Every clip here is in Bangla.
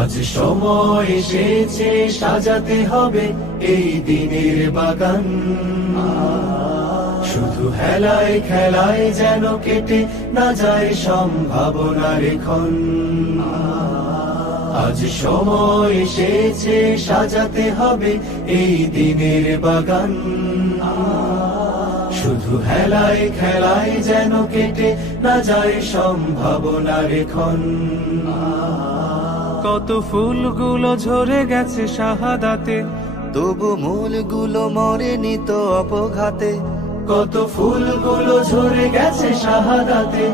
আজ সময় এসেছে সাজাতে হবে এই দিনের বাগান। শুধু হেলায় খেলায় যেন কেটে না যায় সম্ভাবনার ক্ষণ। আজ সময় এসেছে সাজাতে হবে এই দিনের বাগান। শুধু হেলায় খেলায় যেন কেটে না যায় সম্ভাবনার ক্ষণ। কত ফুলগুলো ঝরে গেছে শাহাদাতে, তবু মূলগুলো মরেনি তো অপঘাতে। কত ফুলগুলো ঝরে গেছে শাহাদাতে,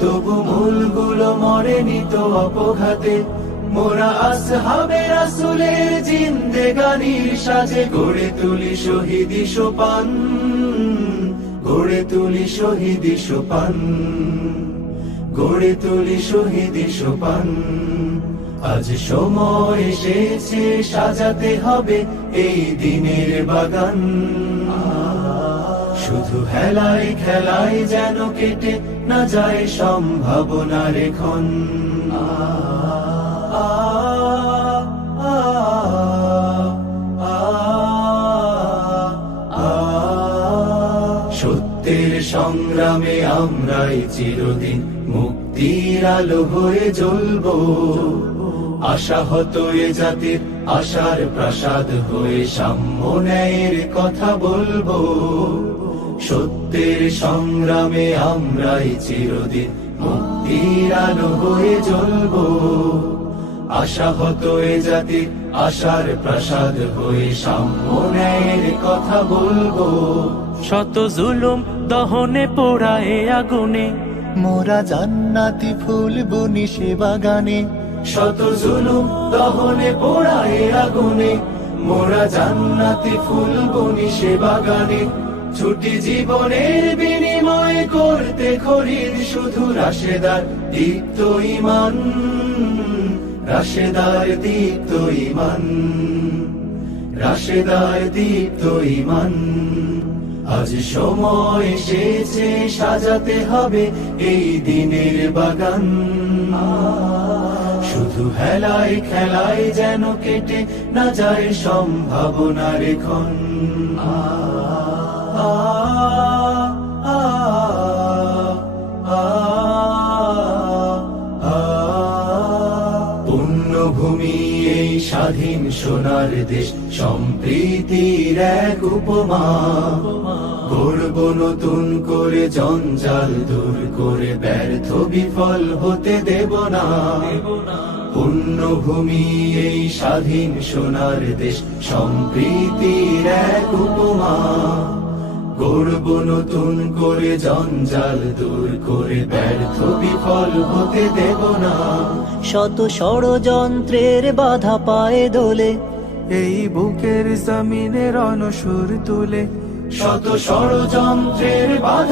তবু মূলগুলো মরেনি তো অপঘাতে। মোরা আসহাবে রাসূলের জিন্দেগানির সাজে গড়ে তুলি শহীদি সোপান, গড়ে তুলি শহীদি সোপান, গড়ে তুলি শহীদি সোপান। আজ সময় এসেছে সাজাতে হবে এই দিনের বাগান। শুধু হেলায় খেলায় যেন কেটে না যায় সম্ভাবনার ক্ষণ। সত্যের সংগ্রামে আমরাই চিরদিন মুক্তির আলো হয়ে জ্বলবো। আশাহত এ জাতির আশার প্রাসাদ হয়ে সাম্য ন্যায়ের কথা বলবো। সত্যের সংগ্রামে আমরাই চিরদিন মুক্তির আলো হয়ে জ্বলবো। আশাহত এ জাতির আশার প্রাসাদ হয়ে সাম্য ন্যায়ের কথা বলবো। শত জুলুম দহনে পোড়ায় আগুনে, মোরা জান্নাতি ফুল বুনি সে বাগানে। শত জুলুম দহনে পোড়ায় আগুনে, মোরা জান্নাতি ফুল বুনি সে বাগানে। ছুটি জীবনের বিনিময় করতে খরিদ শুধু রাশেদার দীপ্ত ঈমান, রাশেদার দীপ্ত ঈমান, রাশেদার দীপ্ত ঈমান। আজ সময় এসেছে সাজাতে হবে এই দিনের বাগান। শুধু হেলায় খেলায় যেন কেটে না যায় সম্ভাবনার ক্ষণ। পুণ্যভূমি এই স্বাধীন সোনার দেশ, সম্প্রীতির এক উপমা। গড়ব নতুন করে জঞ্জাল দূর করে, ব্যর্থ বিফল হতে দেব না। পুণ্যভূমি এই স্বাধীন সোনার দেশ, সম্প্রীতির এক উপমা। গড়ব নতুন করে জঞ্জাল দূর করে, ব্যর্থ বিফল হতে দেব না। শত ষড়যন্ত্রের বাধা পায়ে দোলে, এই বুকের জমিনে রণসুর তুলে। শত ষড়যন্ত্রের বাধা